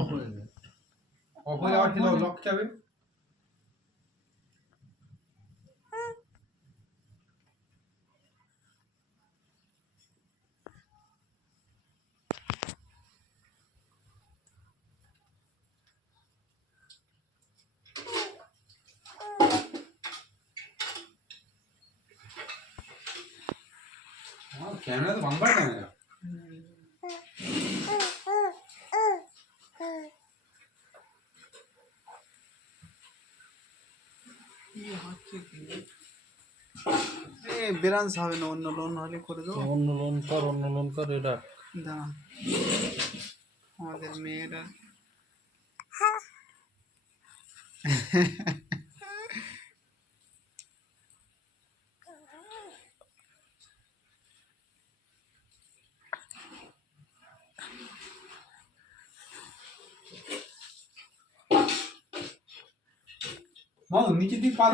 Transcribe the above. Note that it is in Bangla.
অফ হয়ে যায়। অফ হয়ে যাওয়ার কি লক যাবে? ক্যামেরা তো বাম্পার ক্যামেরা। ব্রাঞ্চ হবে না, অন্য লোন হলে করে দেবো। অন্য লোন কর এটা দাঁড়া, আমাদের মেয়েরা নিচে দিয়ে পা